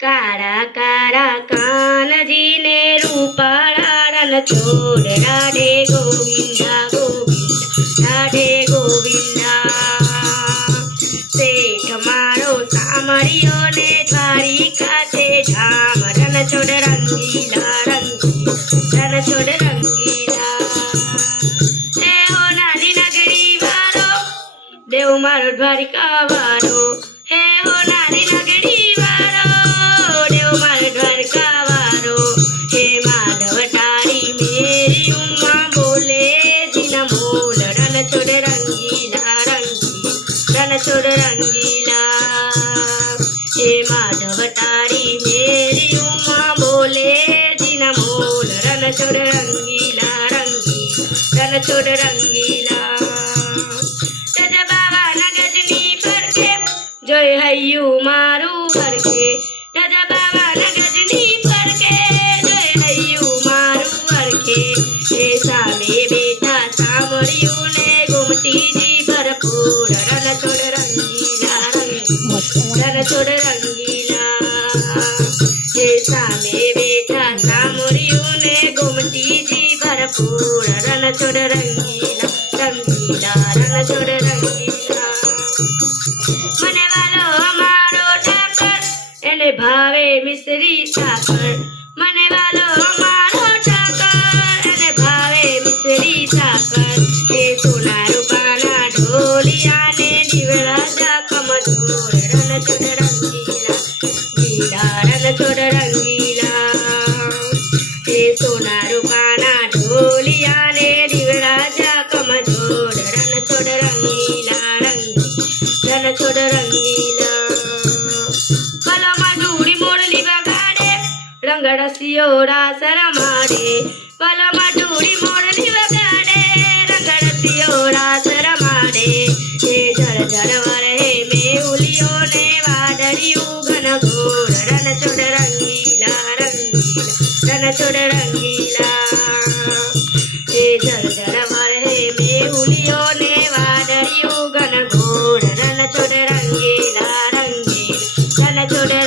कारा कारा कानजी ने रूपाळा रणछोड़ राधे गोविंदा गोविंदा राधे गोविंदा सेठ मारो सामरियो ने द्वारिका छे धाम रणछोड़ रंगीला रंगीला रणछोड़ रंगीला ए हो नानी नगरी वारो देव मारो द्वारिका वारो हे हो नानी नगरी वारो देव मारो द्वारिका वारो हे माधव तारी मेरी उम्मा बोले जिन मोल रणछोड़ रंगीला रंगीला रणछोड़ रंगीला हे माधव तारी मेरी उम्मा बोले जिन मोल रणछोड़ रंगीला रंगीला रणछोड़ रंगीला तज बाबा नगजनी फरके जोय हयू मारू हरके तज बाबा नगजनी फरके जोय हयू मारू हरके हे सामे बेठा सामरियू ने गोमती जी भरपूर रणछोड़ रंगीला रंगीला रणछोड़ रंगीला हे सामे बेठा सामरियू ने गोमती जी भरपूर रणछोड़ रंगीला रंगीला रणछोड़ रंगीला मने वालो मारो ठाकर एने भावे मिश्री साकर मने वालो मारो ठाकर एने भावे मिश्री साकर हे सोना रूपाना ढोलिया ने दिवड़ा जा कमजोर रणछोड़ रंगीला गीला रणछोड़ रंगीला हे सोना रूपाना ढोलिया ने दिवड़ा जा कमजोर रणछोड़ रंगीला रंगीला रणछोड़ रंगीला भलो मधुरी मोरली बगाड़े रंगड़सियो रास रमाड़े भलो मधुरी मोरली बगाड़े रंगड़सियो रास रमाड़े हे झर झर वरे मेहुलियो ने वादरियू घन घोर रणछोड़ रंगीला रंगीला रणछोड़ रंगीला हे झर झर वरे मेहुलियो ने वादरियू घन घोर रणछोड़ रंगीला रंगीला रणछोड़